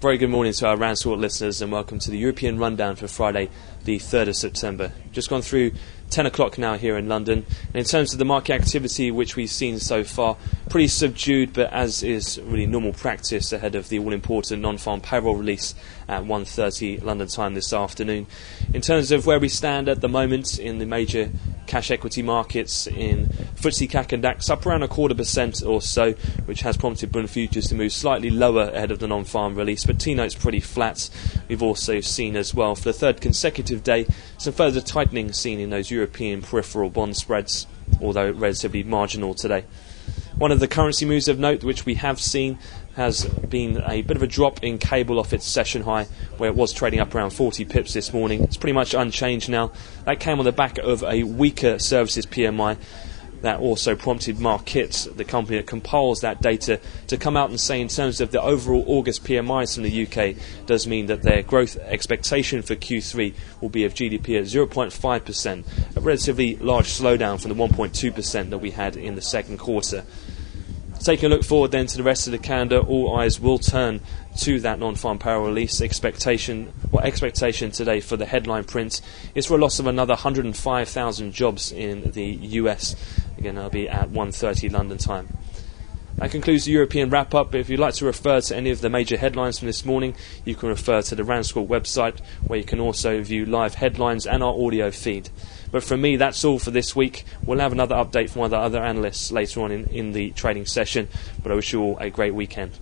Very good morning to our RANsquawk listeners and welcome to the European Rundown for Friday, the 3rd of September. Just gone through 10 o'clock now here in London. And in terms of the market activity which we've seen so far, pretty subdued, but as is really normal practice ahead of the all-important non-farm payroll release at 1:30 London time this afternoon. In terms of where we stand at the moment in the major cash equity markets, in FTSE CAC and DAX up around 0.25% or so, which has prompted Bund futures to move slightly lower ahead of the non-farm release, but T-notes pretty flat. We've also seen as well, for the third consecutive day, some further tightening seen in those European peripheral bond spreads, although relatively marginal today. One of the currency moves of note which we have seen has been a bit of a drop in cable off its session high, where it was trading up around 40 pips this morning. It's pretty much unchanged now. That came on the back of a weaker services PMI. That also prompted Markit, the company that compiles that data, to come out and say in terms of the overall August PMIs from the UK does mean that their growth expectation for Q3 will be of GDP at 0.5%, a relatively large slowdown from the 1.2% that we had in the second quarter. Taking a look forward then to the rest of the calendar, all eyes will turn to that non-farm payroll release. Expectation today for the headline print is for a loss of another 105,000 jobs in the US. Again, that'll be at 1:30 London time. That concludes the European wrap-up. If you'd like to refer to any of the major headlines from this morning, you can refer to the RANsquawk website, where you can also view live headlines and our audio feed. But from me, that's all for this week. We'll have another update from one of the other analysts later on in the trading session, but I wish you all a great weekend.